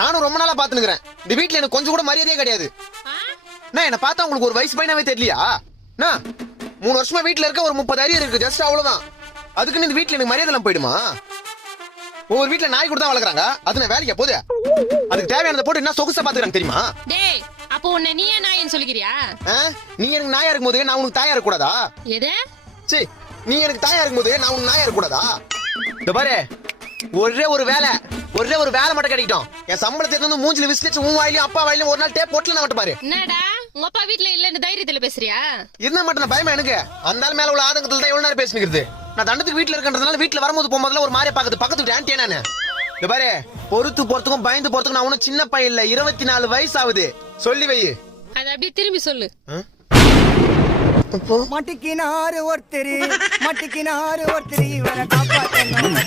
நானும் ரொம்ப நாளா பாத்துனுக்குறேன். இந்த வீட்டுல எனக்கு கொஞ்சம் கூட மரியாதையே கிடையாது. என்ன பார்த்தா உங்களுக்கு ஒரு வயசு பையனாவே தெரியலையா? 3 வருஷமா வீட்டுல இருக்க, ஒரு 30 அரியர் இருக்கு, ஜஸ்ட் அவ்வளவுதான். அதுக்குன்னு இந்த வீட்டுல எனக்கு மரியாதை எல்லாம் போயிடுமா? ஒவ்வொரு வீட்டுல நாய் கூட தான் வளர்க்குறாங்க. அது நான் வேலைக்கு போகுது. அதுக்கு தேவையானதை போட்டு என்ன சொகுசா பாத்துக்கிறாங்க தெரியுமா? டேய், அப்போ உன்னை நீயே நாயின்னு சொல்லிக்கிறியா? நீ எனக்கு நாயா இருக்கும் போது நான் உனக்கு தாயா இருக்க கூடாதா? எது? சீ, நீ எனக்கு தாயா இருக்கும் போது நான் உனக்கு நாயா இருக்க கூடாதா? இந்த பாரு, ஒரே ஒரு வேலை மட்டும் கிடைக்கட்டும். என் சம்பளத்தை வந்து மூஞ்சில விசிலிச்சு உன் வாயிலையும் அப்பா வாயிலையும் ஒரு நாள் டேப் போட்டுல நான் மட்டும் பாரு. என்னடா உங்க அப்பா வீட்டுல இல்லன்னு தைரியத்துல பேசுறியா? இருந்தா மட்டும் நான் பயமா எனக்கு. அந்த ஆள் மேல உள்ள ஆதங்கத்துல தான் எவ்வளவு நேரம் பேசிக்கிறது. நான் தண்டத்துக்கு வீட்டுல இருக்கன்றதுனால வீட்டுல வரும்போது போகும்போதுல ஒரு மாதிரியா பாக்குது. பக்கத்து வீட்டு ஆன்ட்டியா நானு. இந்த பாரு, பொறுத்து போறதுக்கும் பயந்து போறதுக்கும் நான் ஒன்னும் சின்ன பையன் இல்ல. 24 வயசு ஆகுது. சொல்லி வை. அது அப்படியே திரும்பி சொல்லு. மட்டிக்கினாரு ஒருத்தர் இவரை காப்பாத்தணும்.